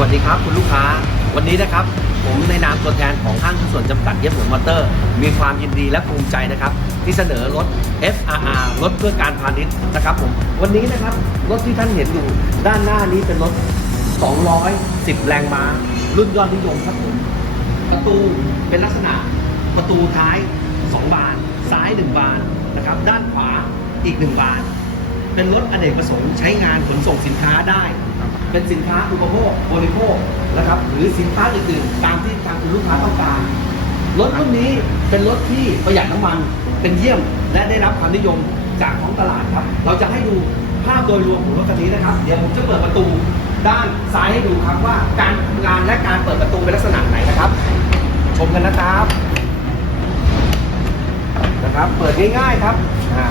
วัสดีครับคุณลูกค้า วันนี้นะครับ ผมในนามตัวแทนของห้างทุนส่วนจำกัดเย็บหมุนมอเตอร์ มีความยินดีและภูมิใจนะครับ ที่เสนอรถ FRR รถเพื่อการพาณิชย์นะครับผมวันนี้นะครับรถที่ท่านเห็นอยู่ด้านหน้านี้เป็นรถ 210 แรงม้า รุ่นยอดนิยมครับผมประตูเป็นลักษณะประตูท้าย 2 บาน ซ้าย 1 บานนะครับ ด้านขวาอีก 1 บาน เป็นรถอเนกประสงค์ใช้งานขนส่งสินค้าได้ เป็นสินค้าอุปโภคบริโภคนะครับหรือสินค้าอื่นๆตามที่ทางคุณลูกค้าต้องการรถรุ่นนี้เป็นรถที่ประหยัดน้ำมันเป็นเยี่ยม และได้รับความนิยมจากท้องตลาดครับ เราจะให้ดูภาพโดยรวมของรถคันนี้นะครับ เดี๋ยวผมจะเปิดประตูด้านซ้ายให้ดูครับว่าการทำงานและการเปิดประตูเป็นลักษณะไหนนะครับ ชมกันนะครับนะครับ เปิดง่ายๆครับอ่า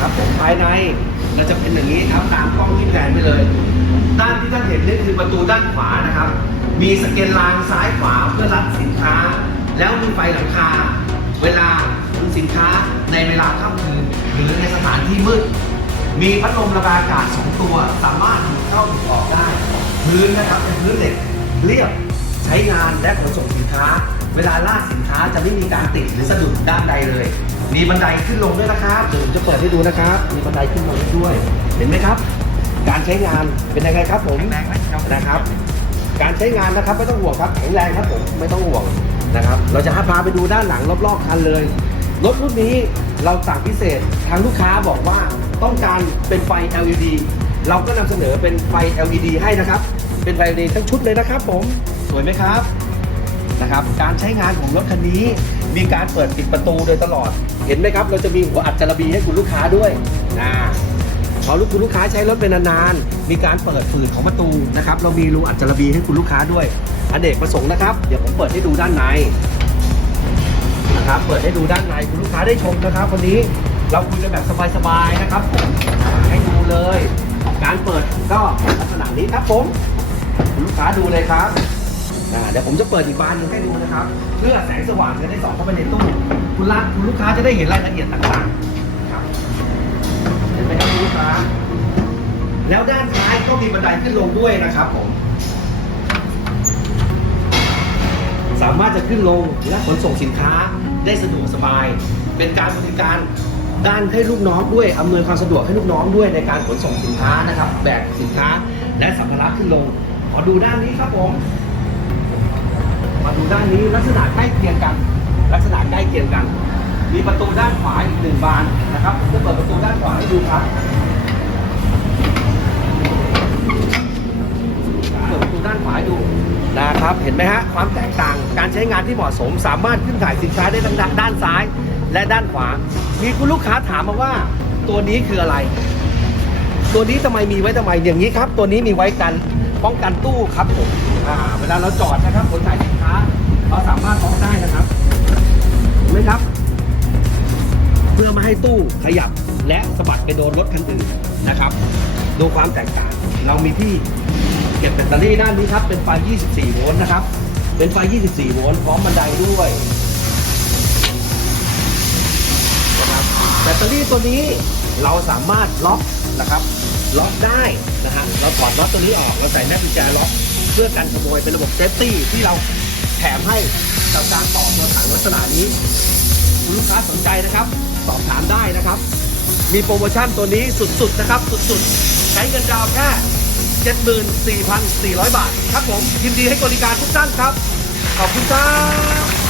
ครับผมภายในเราจะเป็นอย่างนี้ครับตามกล้องที่แผนไปเลย ด้านที่ท่านเห็นนี่คือประตูด้านขวานะครับ มีสเกนลางซ้ายขวาเพื่อรับสินค้า แล้วมีไฟหลังคา เวลาขนสินค้าในเวลาค่ำคืนหรือในสถานที่มืด มีพัดลมระบายอากาศ2ตัวสามารถดูดเข้าดูดออกได้ พื้นนะครับเป็นพื้นเหล็กเรียบใช้งานและขนส่งสินค้า เวลาลากสินค้าจะไม่มีการติดหรือสะดุดด้านใดเลย มีบันไดขึ้นลงด้วยนะครับเดี๋ยวผมจะเปิดให้ดูนะครับ มีบันไดขึ้นลงด้วย เห็นไหมครับ การใช้งานเป็นยังไงครับผมแรงไหมครับนะครับ การใช้งานนะครับไม่ต้องห่วงครับแข็งแรงครับผมไม่ต้องห่วงนะครับ เราจะพาไปดูด้านหลังรอบๆคันเลยรถรุ่นนี้เราสั่งพิเศษทางลูกค้าบอกว่าต้องการเป็นไฟ LED เราก็นำเสนอเป็นไฟ LED ให้นะครับ เป็นไฟ LED ทั้งชุดเลยนะครับ ผมสวยไหมครับนะครับ การใช้งานของรถคันนี้ มีการเปิดปิดประตูโดยตลอดเห็นไหมครับ เราจะมีหัวอัดจระบีให้คุณลูกค้าด้วยนะ พอลูกคุณลูกค้าใช้รถเป็นนานๆ มีการเปิดฝืดของประตูนะครับ เรามีรูอัดจระบีให้คุณลูกค้าด้วยอเนกประสงค์นะครับ เดี๋ยวผมเปิดให้ดูด้านในนะครับ เปิดให้ดูด้านในคุณลูกค้าได้ชมนะครับวันนี้เราคุยกันแบบสบายๆนะครับผมให้ดูเลย การเปิดก็ลักษณะนี้ครับผมคุณลูกค้าดูเลยครับเดี๋ยวผมจะเปิดอีกบานหนึงให้ดูนะครับ เพื่อแสงสว่างจะได้ส่องเข้าไปในตู้คุณละคุณลูกค้าจะได้เห็นรายละเอียดต่างๆ นไหมครับคุณลูกค้า แล้วด้านท้ายก็มีบันไดขึ้นลงด้วยนะครับผม สามารถจะขึ้นลงและขนส่งสินค้าได้สะดวกสบาย เป็นการบริการด้านให้ลูกน้องด้วยอำนวยความสะดวกให้ลูกน้องด้วยในการขนส่งสินค้านะครับ แบกสินค้าและสัมภาระขึ้นลง ขอดูด้านนี้ครับผม มาดูด้านนี้ลักษณะใกล้เคียงกัน ลักษณะใกล้เคียงกัน มีประตูด้านขวาอีกหนึ่งบานนะครับผมจะเปิดประตูด้านขวาให้ดูครับเปิดประตูด้านขวาดูนะครับ เห็นไหมฮะความแตกต่างการใช้งานที่เหมาะสมสามารถขึ้นถ่ายสินค้าได้ทั้งด้านซ้าย และด้านขวา มีคุณลูกค้าถามมาว่า ตัวนี้คืออะไร ตัวนี้ทำไมมีไว้ทำไมอย่างนี้ครับ ตัวนี้มีไว้กันป้องกันตู้ครับผมอ่าเวลาเราจอดนะครับขนถ่ายสินค้า เราสามารถล็อกได้นะครับ ตู้ขยับและสะบัดไปโดนรถคันอื่นนะครับ ดูความแตกต่าง เรามีที่เก็บแบตเตอรี่ด้านนี้ครับ เป็นไฟ 24 โวลต์นะครับ เป็นไฟ 24 โวลต์พร้อมบันไดด้วยนะครับแบตเตอรี่ตัวนี้เราสามารถล็อกนะครับ ล็อกได้นะฮะ เราถอดน็อตตัวนี้ออก เราใส่แม่กุญแจล็อก เพื่อกันขโมยเป็นระบบเซฟตี้ที่เราแถมให้กับการต่อตัวถังลักษณะนี้ ลูกค้าสนใจนะครับ สอบถามได้นะครับ มีโปรโมชั่นตัวนี้สุดๆนะครับ สุดๆ ใช้เงินดาวน์แค่ 74,400 บาท ครับผมยินดีให้บริการทุกท่านครับ ขอบคุณครับ